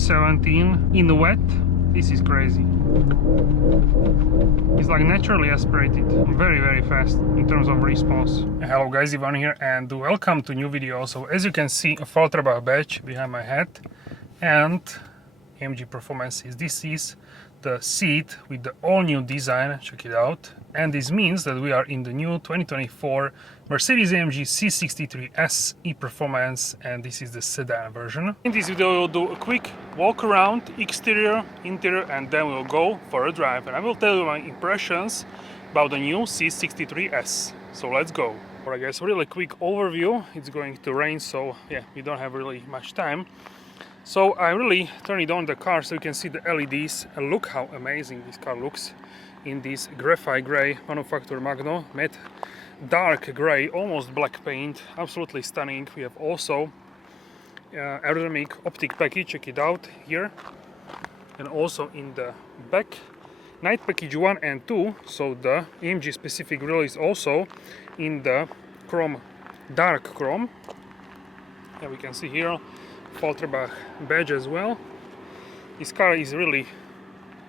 317 in the wet. This is crazy. It's like naturally aspirated, very fast in terms of response. Hello guys, Ivan here and welcome to new video. So as you can see, a AFFALTERBACH badge behind my head and AMG performances. This is the seat with the all new design, check it out. And this means that we are in the new 2024 Mercedes-AMG C63 SE Performance, and this is the sedan version. In this video we'll do a quick walk around, exterior, interior, and then we'll go for a drive. And I will tell you my impressions about the new C63S. So let's go. Or I guess really quick overview. It's going to rain, so yeah, we don't have really much time. So I really turned it on the car so you can see the LEDs, and look how amazing this car looks in this graphite gray manufacturer Magno matte dark gray, almost black paint, absolutely stunning. We have also aerodynamic optic package, check it out here, and also in the back night package 1 and 2. So the AMG specific grille is also in the chrome, dark chrome, and we can see here AFFALTERBACH badge as well. This car is really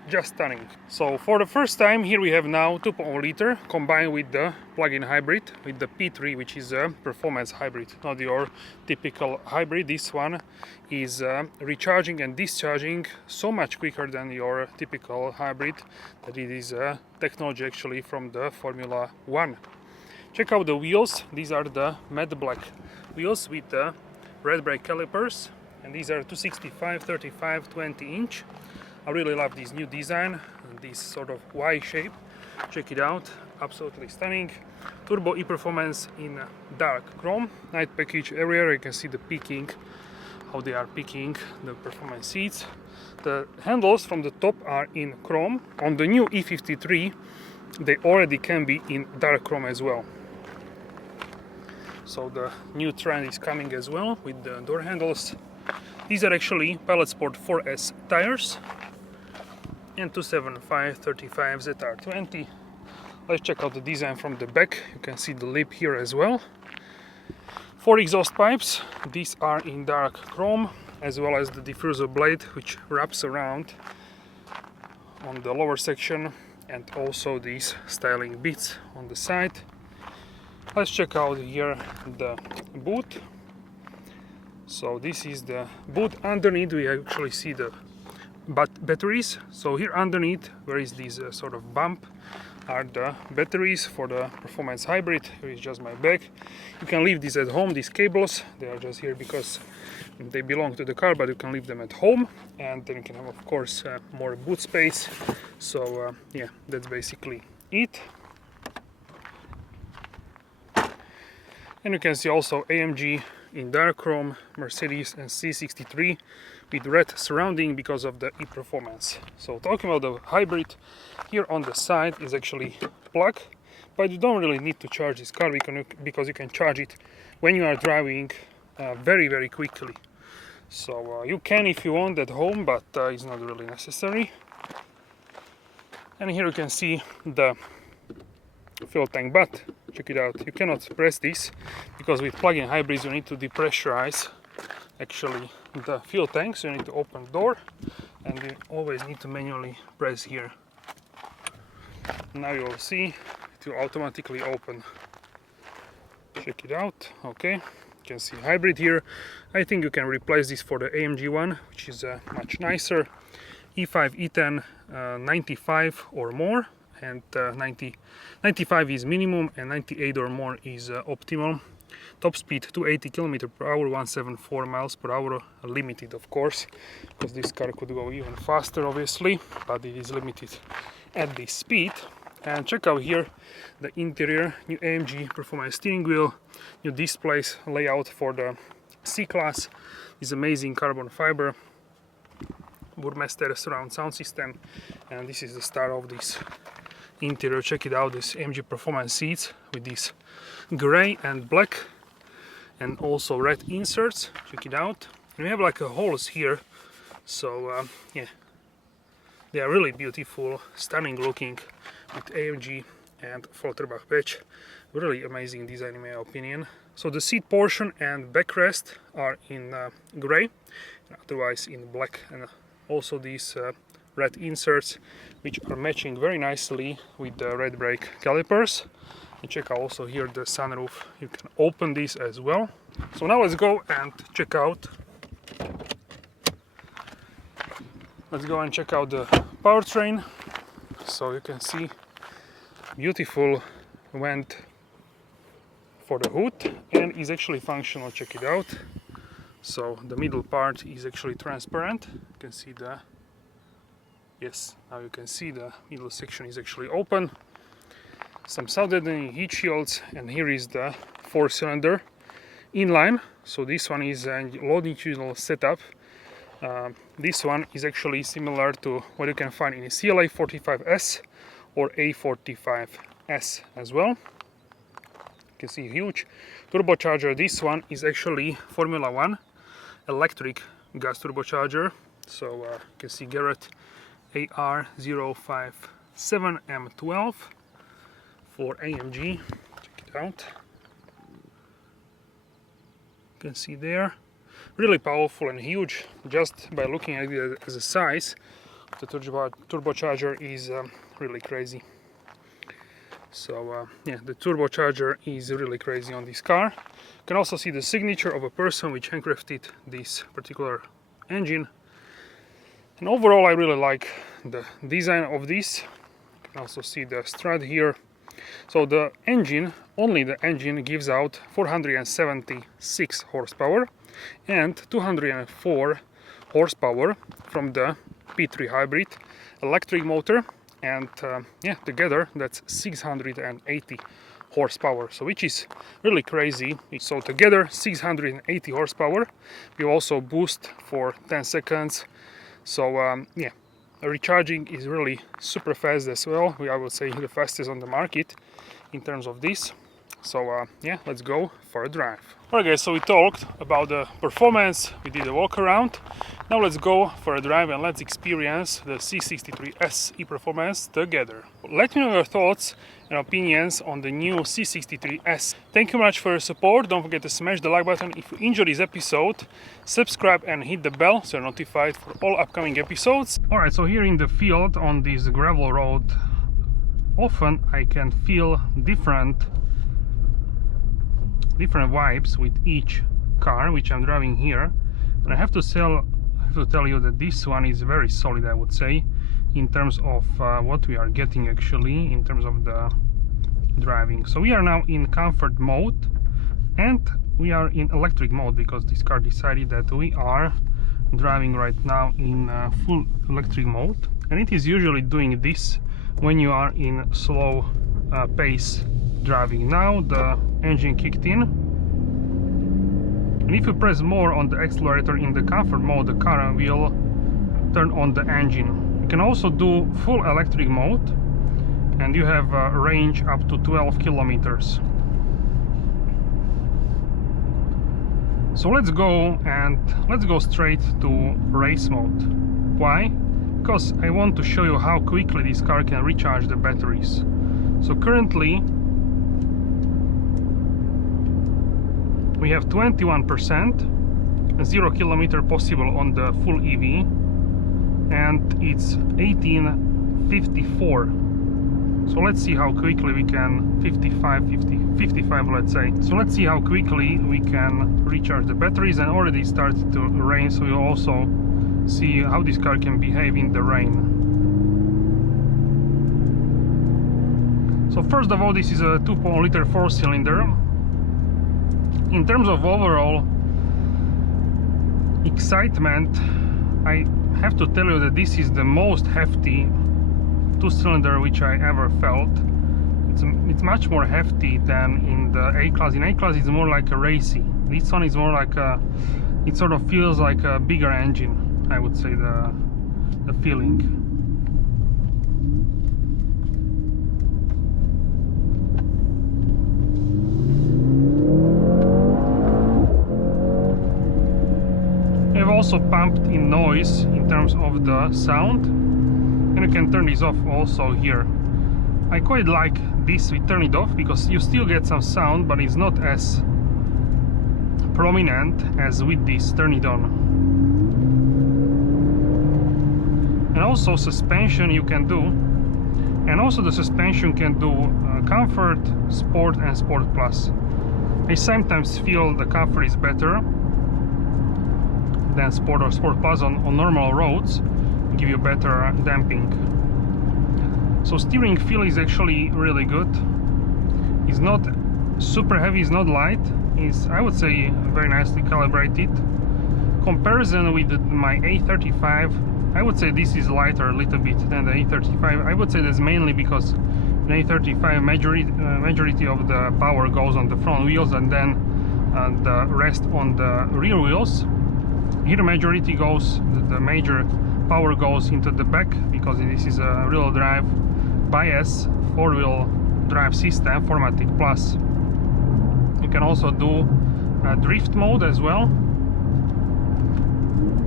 just stunning. So for the first time here we have now 2.0 liter combined with the plug-in hybrid with the P3, which is a performance hybrid, not your typical hybrid. This one is recharging and discharging so much quicker than your typical hybrid that it is technology actually from the Formula 1. Check out the wheels. These are the matte black wheels with the red brake calipers, and these are 265, 35, 20 inch. I really love this new design, this sort of Y shape. Check it out, absolutely stunning. Turbo e-performance in dark chrome. Night package area, you can see the peaking, how they are peaking the performance seats. The handles from the top are in chrome. On the new E53 they already can be in dark chrome as well. So the new trend is coming as well with the door handles. These are actually Pallet Sport 4S tires and 275 35 ZR20. Let's check out the design from the back. You can see the lip here as well. 4 exhaust pipes. These are in dark chrome, as well as the diffuser blade which wraps around on the lower section, and also these styling bits on the side. Let's check out here the boot. So this is the boot. Underneath we actually see the batteries. So here underneath, where is this sort of bump, are the batteries for the performance hybrid. Here is just my bag. You can leave this at home, these cables. They are just here because they belong to the car, but you can leave them at home, and then you can have of course more boot space. So yeah, that's basically it. And you can see also AMG in dark chrome, Mercedes and C63 with red surrounding because of the e-performance. So talking about the hybrid, here on the side is actually plug, but you don't really need to charge this car because you can charge it when you are driving very quickly. So you can if you want at home, but it's not really necessary. And here you can see the fuel tank, but check it out, you cannot press this because with plug-in hybrids you need to depressurize actually the fuel tank, so you need to open the door and you always need to manually press here. Now you will see it will automatically open. Check it out. Okay, you can see hybrid here. I think you can replace this for the AMG one, which is much nicer. E5 E10 95 or more, and 95 is minimum and 98 or more is optimal. Top speed 280 km/h, 174 miles per hour, limited of course, because this car could go even faster obviously, but it is limited at this speed. And check out here the interior, new AMG performance steering wheel, new displays, layout for the C-Class, this amazing carbon fiber, Burmester surround sound system, and this is the start of this interior. Check it out, this AMG performance seats with this gray and black and also red inserts. Check it out. And we have like a holes here, so yeah, they are really beautiful, stunning looking with AMG and AFFALTERBACH badge. Really amazing design in my opinion. So the seat portion and backrest are in gray, otherwise in black, and also these red inserts which are matching very nicely with the red brake calipers. And check out also here the sunroof, you can open this as well. So now let's go and check out the powertrain. So you can see beautiful vent for the hood, and is actually functional. Check it out. So the middle part is actually transparent. You can see now you can see the middle section is actually open. Some sound-deadening heat shields, and here is the 4-cylinder inline. So this one is a longitudinal setup. This one is actually similar to what you can find in a CLA 45S or A45S as well. You can see huge turbocharger. This one is actually Formula 1 electric gas turbocharger. So you can see Garrett AR057M12 for AMG. Check it out. You can see there, really powerful and huge. Just by looking at it as a size, the turbocharger is really crazy. So yeah, the turbocharger is really crazy on this car. You can also see the signature of a person which handcrafted this particular engine. And overall I really like the design of this. You can also see the strut here. So the engine, only the engine gives out 476 horsepower and 204 horsepower from the P3 hybrid electric motor. And yeah, together that's 680 horsepower, so which is really crazy. So together 680 horsepower. We also boost for 10 seconds. So yeah, recharging is really super fast as well. I would say the fastest on the market in terms of this. So yeah, let's go for a drive. Alright guys, so we talked about the performance, we did a walk around. Now let's go for a drive and let's experience the C63S e-performance together. Let me know your thoughts and opinions on the new C63S. Thank you much for your support. Don't forget to smash the like button if you enjoyed this episode. Subscribe and hit the bell so you're notified for all upcoming episodes. Alright, so here in the field on this gravel road, often I can feel different vibes with each car which I'm driving here, and I have to tell you that this one is very solid, I would say, in terms of what we are getting actually in terms of the driving. So we are now in comfort mode and we are in electric mode because this car decided that we are driving right now in full electric mode, and it is usually doing this when you are in slow pace driving. Now the engine kicked in, and if you press more on the accelerator in the comfort mode, the car will turn on the engine. You can also do full electric mode and you have a range up to 12 kilometers. So let's go straight to race mode. Why? Because I want to show you how quickly this car can recharge the batteries. So currently we have 21%, 0 kilometer possible on the full EV, and it's 1854. So let's see how quickly we can 55 let's say. So let's see how quickly we can recharge the batteries, and already started to rain, so you'll also see how this car can behave in the rain. So first of all, this is a 2.0-liter 4-cylinder. In terms of overall excitement, I have to tell you that this is the most hefty 2-cylinder which I ever felt. It's much more hefty than in the A-Class. In A-Class it's more like a racy. This one is more like a, it sort of feels like a bigger engine, I would say, the feeling. I've also pumped in noise in terms of the sound, and you can turn this off also here. I quite like this. We turn it off because you still get some sound, but it's not as prominent as with this. Turn it on. And also suspension you can do, and also the suspension can do comfort, sport and sport plus. I sometimes feel the comfort is better than sport or sport plus on normal roads, give you better damping. So steering feel is actually really good. It's not super heavy, it's not light, it's, I would say, very nicely calibrated. Comparison with my A35, I would say this is lighter a little bit than the A35. I would say that's mainly because the A35 majority of the power goes on the front wheels and then the rest on the rear wheels. Here majority goes, the major power goes into the back, because this is a real drive bias 4-wheel drive system, 4MATIC Plus. You can also do drift mode as well.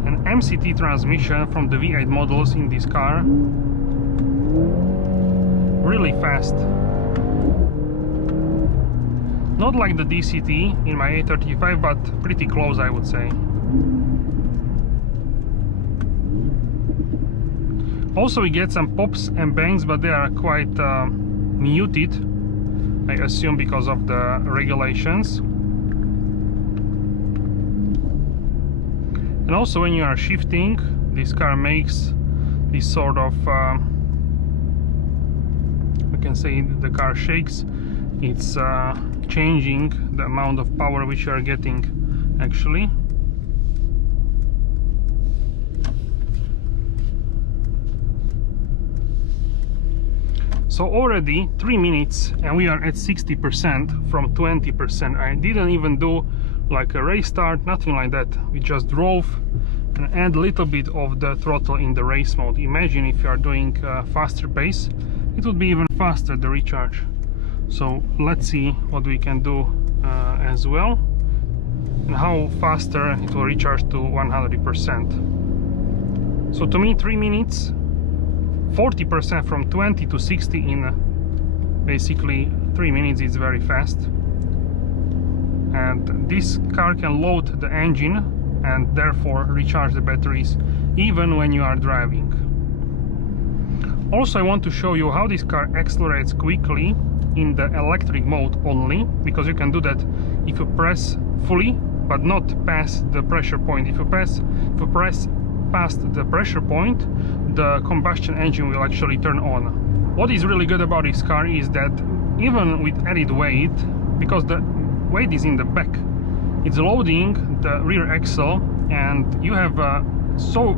An MCT transmission from the V8 models in this car. Really fast. Not like the DCT in my A35, but pretty close, I would say. Also we get some pops and bangs, but they are quite muted, I assume because of the regulations. And also when you are shifting, this car makes this sort of, we can say the car shakes. It's changing the amount of power which you are getting actually. So already 3 minutes and we are at 60% from 20%. I didn't even do like a race start, nothing like that. We just drove and add a little bit of the throttle in the race mode. Imagine if you are doing faster pace, it would be even faster, the recharge. So let's see what we can do as well, and how faster it will recharge to 100%. So to me 3 minutes, 40% from 20 to 60 in basically 3 minutes is very fast. And this car can load the engine and therefore recharge the batteries even when you are driving. Also I want to show you how this car accelerates quickly in the electric mode only, because you can do that if you press fully but not past the pressure point. If you press past the pressure point, the combustion engine will actually turn on. What is really good about this car is that even with added weight, because the weight is in the back, it's loading the rear axle, and you have so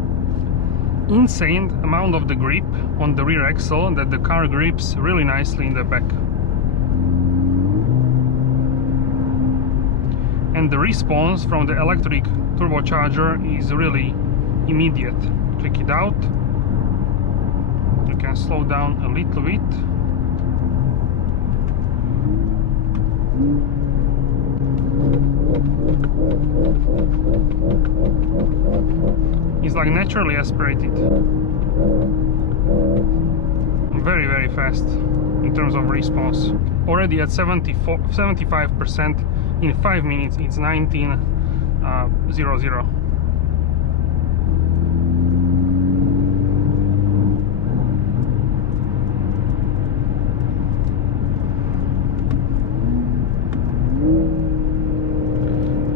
insane amount of the grip on the rear axle that the car grips really nicely in the back. And the response from the electric turbocharger is really immediate. Check it out. You can slow down a little bit. It's like naturally aspirated. Very, very fast in terms of response. Already at 75%. In 5 minutes it's 19.00.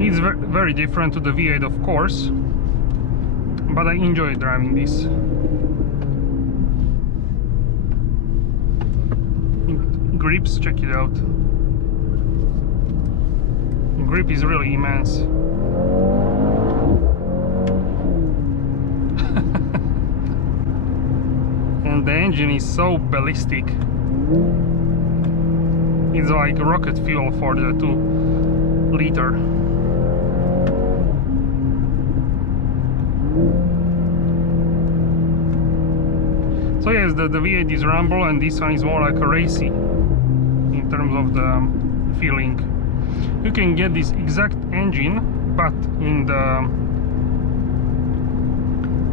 It's very different to the V8, of course, but I enjoy driving this. It grips, check it out. The grip is really immense. And the engine is so ballistic. It's like rocket fuel for the 2-liter. So yes, the V8 is rumble, and this one is more like a racy in terms of the feeling. You can get this exact engine, but in the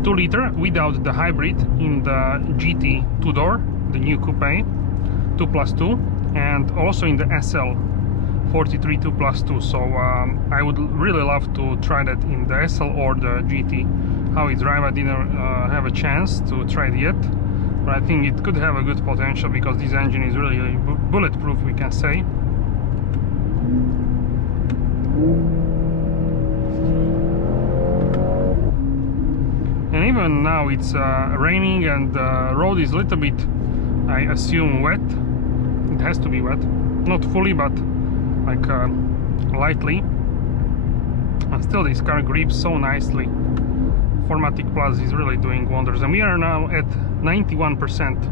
2-liter without the hybrid, in the GT 2-door, the new coupe. 2+2 and also in the SL 43 2+2. So I would really love to try that in the SL or the GT. How it drive, I didn't have a chance to try it yet, but I think it could have a good potential because this engine is really bulletproof, we can say. And even now it's raining and the road is a little bit, I assume, wet. It has to be wet, not fully, but like lightly. And still this car grips so nicely. 4MATIC Plus is really doing wonders, and we are now at 91%.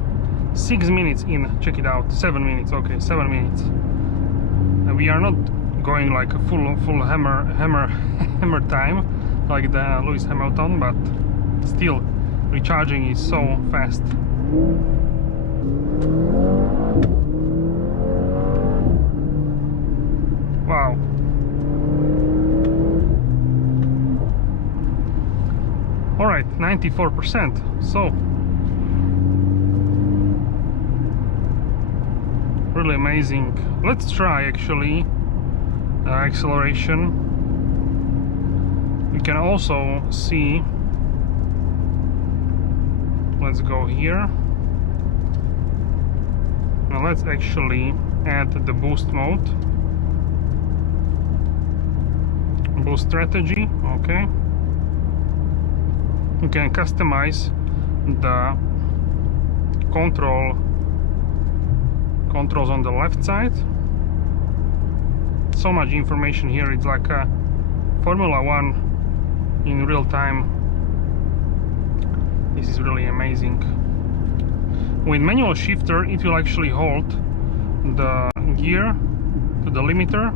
6 minutes in, check it out. 7 minutes, okay, 7 minutes. And we are not going like a full hammer time like the Lewis Hamilton, but still recharging is so fast. Wow. All right, 94%. So really amazing. Let's try actually acceleration. We can also see, let's go here. Now let's actually add the boost mode. Boost strategy, okay. You can customize the controls on the left side. So much information here. It's like a Formula 1 in real time. This is really amazing. With manual shifter, it will actually hold the gear to the limiter.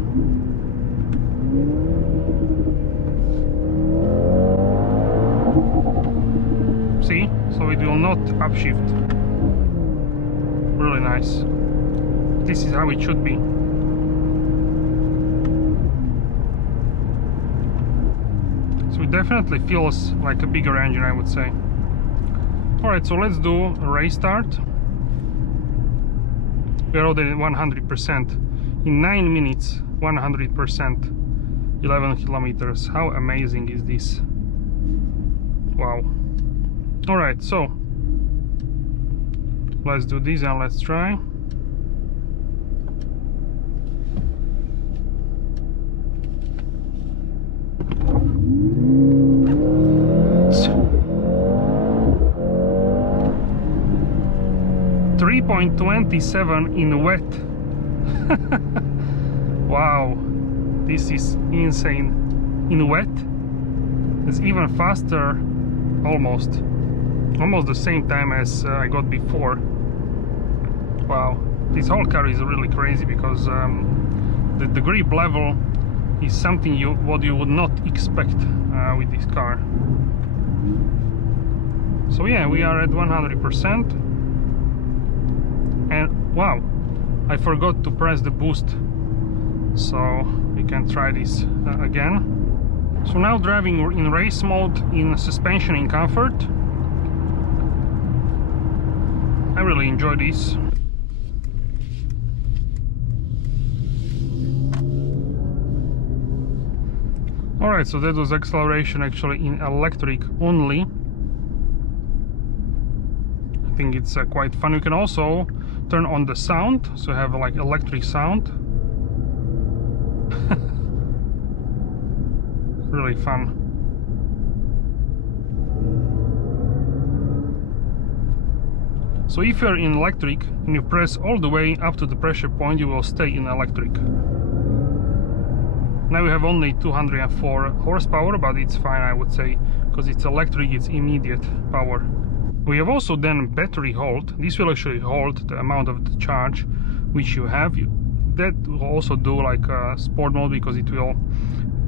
See, so it will not upshift. Really nice. This is how it should be. So it definitely feels like a bigger engine, I would say. Alright, so let's do a race start. We are already at 100%. In 9 minutes, 100%. 11 kilometers. How amazing is this? Wow. Alright, so let's do this and let's try. .27 in wet. Wow, this is insane. In wet, it's even faster, almost the same time as I got before. Wow, this whole car is really crazy because the grip level is something what you would not expect with this car. So yeah, we are at 100%. And wow, I forgot to press the boost, so we can try this again. So now driving in race mode in suspension in comfort. I really enjoy this. Alright, so that was acceleration actually in electric only. I think it's quite fun. You can also turn on the sound, so have like electric sound. Really fun. So if you're in electric and you press all the way up to the pressure point, you will stay in electric. Now we have only 204 horsepower, but it's fine, I would say, because it's electric, it's immediate power. We have also then battery hold. This will actually hold the amount of the charge which you have. That will also do like a sport mode because it will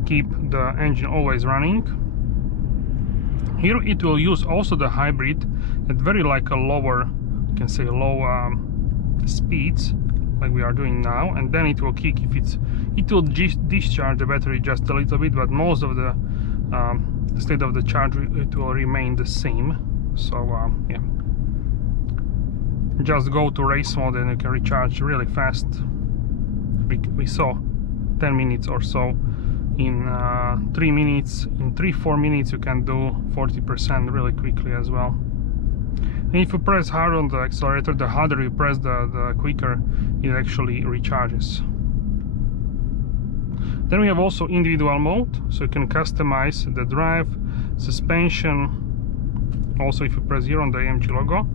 keep the engine always running. Here it will use also the hybrid at very like a lower, you can say low speeds, like we are doing now, and then it will kick if it will discharge the battery just a little bit, but most of the state of the charge it will remain the same. So yeah, just go to race mode and you can recharge really fast. We saw 10 minutes or so. In 3 minutes, in 3-4 minutes you can do 40% really quickly as well. And if you press hard on the accelerator, the harder you press, the quicker it actually recharges. Then we have also individual mode, so you can customize the drive, suspension. Also, if you press here on the AMG logo,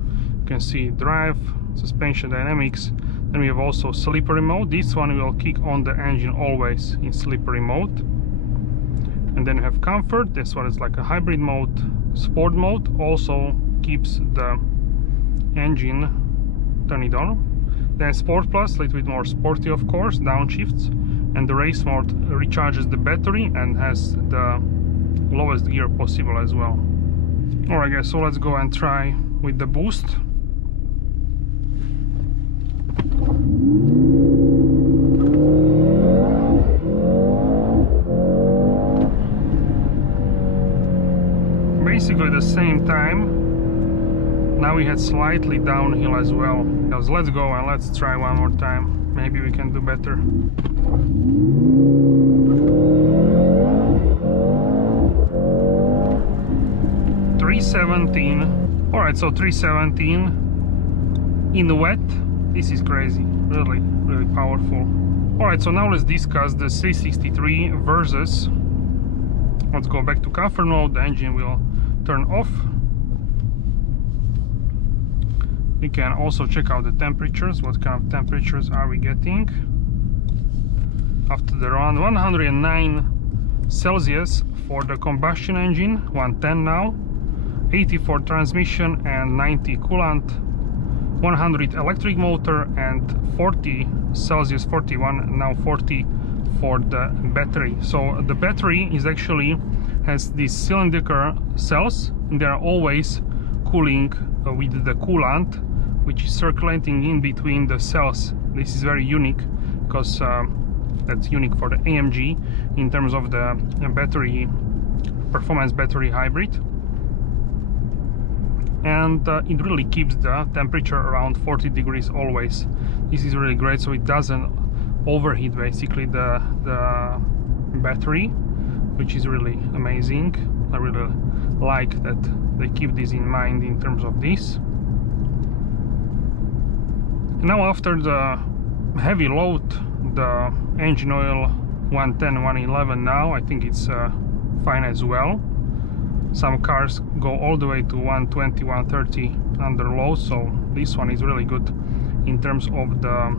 you can see drive, suspension dynamics. Then we have also slippery mode. This one will kick on the engine always in slippery mode. And then you have comfort. This one is like a hybrid mode. Sport mode also keeps the engine turned on. Then Sport Plus, a little bit more sporty of course, downshifts. And the race mode recharges the battery and has the lowest gear possible as well. Alright guys, so let's go and try with the boost. Basically the same time. Now we had slightly downhill as well. Let's go and let's try one more time. Maybe we can do better. 317. Alright, so 317 in the wet. This is crazy. Really, really powerful. Alright, so now let's discuss the C63 versus. Let's go back to comfort mode. The engine will turn off. We can also check out the temperatures. What kind of temperatures are we getting after the run? 109 Celsius for the combustion engine, 110 now, 80 for transmission and 90 coolant, 100 electric motor and 40 Celsius, 41, now 40 for the battery. So the battery is actually has these cylindrical cells, and they are always cooling with the coolant, which is circulating in between the cells. This is very unique because that's unique for the AMG in terms of the battery performance battery hybrid, and it really keeps the temperature around 40 degrees always. This is really great, so it doesn't overheat basically the battery, which is really amazing. I really like that they keep this in mind in terms of this. Now after the heavy load, the engine oil 110, 111 now, I think it's fine as well. Some cars go all the way to 120, 130 under load, so this one is really good in terms of the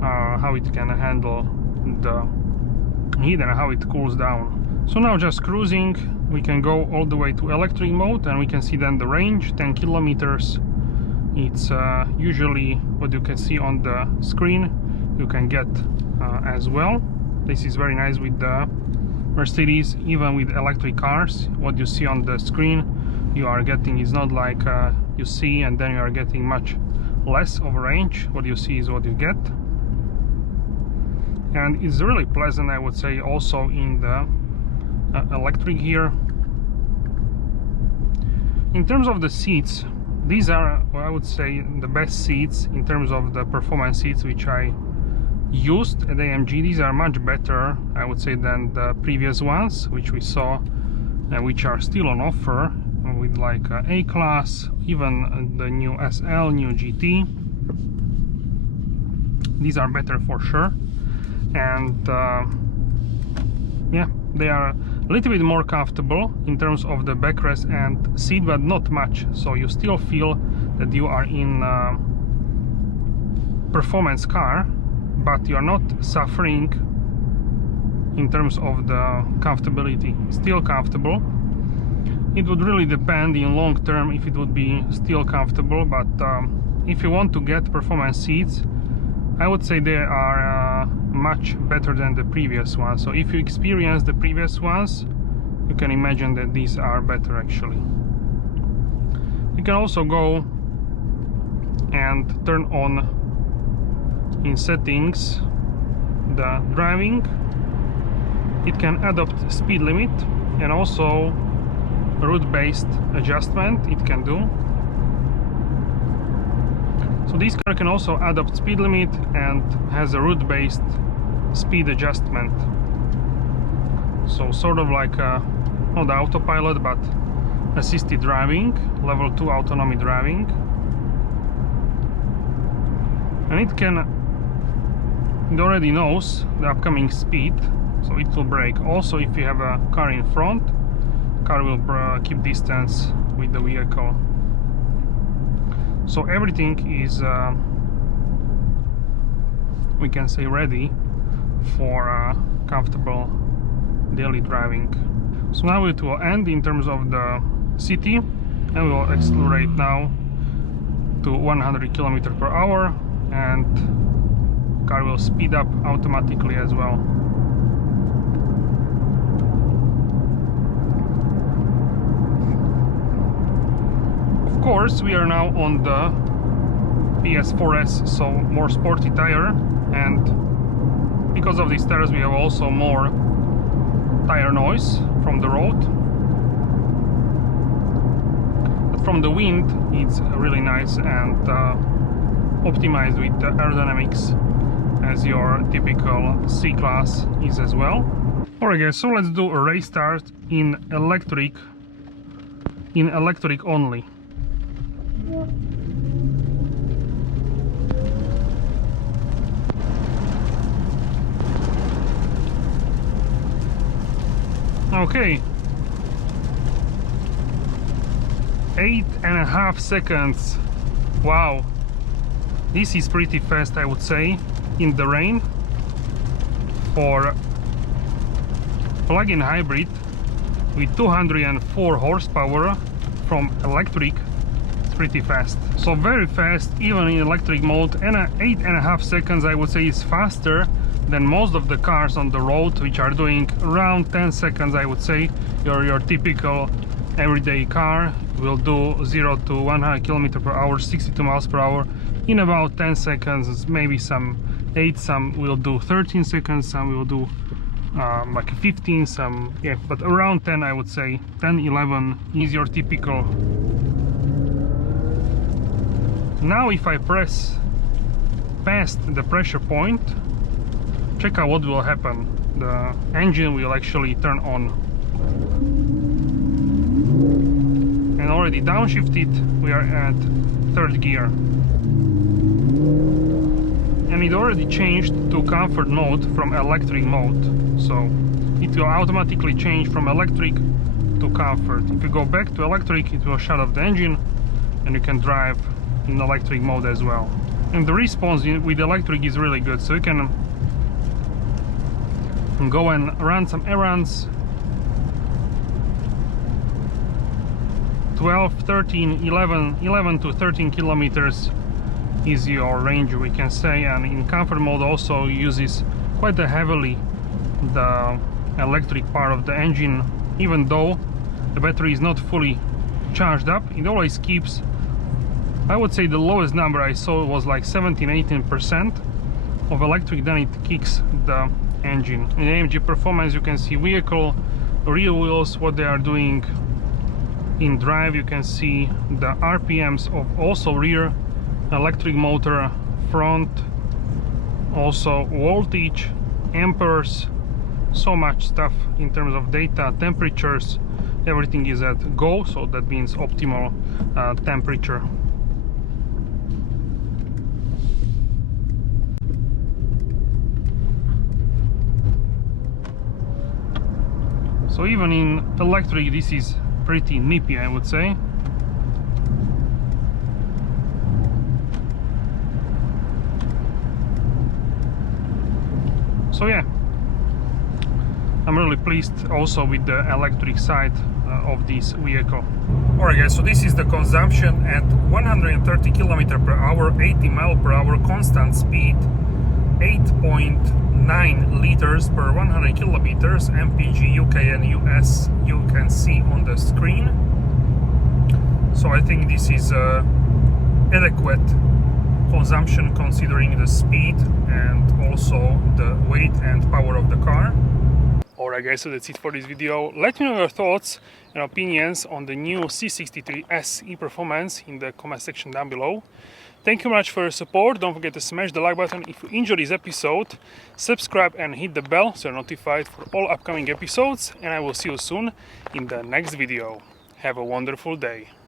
how it can handle the heat and how it cools down. So now just cruising, we can go all the way to electric mode, and we can see then the range, 10 kilometers. It's usually what you can see on the screen you can get as well. This is very nice with the Mercedes. Even with electric cars, what you see on the screen you are getting is not like you see and then you are getting much less of range. What you see is what you get, and it's really pleasant, I would say, also in the electric here. In terms of the seats, these are, I would say, the best seats in terms of the performance seats which I used at AMG. These are much better, I would say, than the previous ones which we saw and which are still on offer with like A-Class, even the new SL, new GT. These are better for sure, and yeah, they are a little bit more comfortable in terms of the backrest and seat, but not much, so you still feel that you are in a performance car, but you are not suffering in terms of the comfortability. Still comfortable. It would really depend in long term if it would be still comfortable, but if you want to get performance seats, I would say they are much better than the previous ones. So if you experience the previous ones, you can imagine that these are better actually. You can also go and turn on in settings the driving. It can adopt speed limit and also route-based adjustment it can do. So this car can also adapt speed limit and has a route-based speed adjustment. So sort of like not autopilot, but assisted driving, level 2 autonomy driving. And it already knows the upcoming speed, so it will brake. Also, if you have a car in front, car will keep distance with the vehicle. So everything is, we can say, ready for comfortable daily driving. So now it will end in terms of the city, and we will accelerate now to 100 km/h, and car will speed up automatically as well. Of course, we are now on the PS4S, so more sporty tire, and because of these tires we have also more tire noise from the road. But from the wind it's really nice and optimized with the aerodynamics as your typical C-Class is as well. Alright guys, so let's do a race start in electric only. Okay, 8.5 seconds. Wow, this is pretty fast, I would say, in the rain for plug-in hybrid with 204 horsepower from electric. It's pretty fast, so very fast even in electric mode, and 8.5 seconds I would say is faster than most of the cars on the road, which are doing around 10 seconds. I would say your typical everyday car will do 0 to 100 km/h, 62 miles per hour in about 10 seconds, maybe some 8, some will do 13 seconds, some will do like 15, some, yeah, but around 10 I would say. 10, 11 is your typical. Now if I press past the pressure point, check out what will happen. The engine will actually turn on. And already downshifted, we are at 3rd gear. And it already changed to comfort mode from electric mode. So it will automatically change from electric to comfort. If you go back to electric, it will shut off the engine and you can drive in electric mode as well. And the response with electric is really good, so you can go and run some errands. 12, 13, 11 to 13 kilometers is your range, we can say. And in comfort mode also uses quite heavily the electric part of the engine. Even though the battery is not fully charged up, it always keeps, I would say the lowest number I saw was like 17-18% of electric, then it kicks the engine. In AMG performance you can see vehicle, rear wheels, what they are doing. In drive you can see the RPMs of also rear, electric motor, front, also voltage, amperes, so much stuff in terms of data, temperatures, everything is at go, so that means optimal temperature. So even in electric this is pretty nippy, I would say. So yeah, I'm really pleased also with the electric side of this vehicle. Alright guys, so this is the consumption at 130 km/h, 80 mph constant speed, 8.9 liters per 100 kilometers, MPG, UK and US you can see on the screen. So I think this is adequate consumption considering the speed and also the weight and power of the car. Alright guys, so that's it for this video. Let me know your thoughts and opinions on the new C63 SE performance in the comment section down below. Thank you much for your support. Don't forget to smash the like button if you enjoyed this episode. Subscribe and hit the bell so you're notified for all upcoming episodes. And I will see you soon in the next video. Have a wonderful day.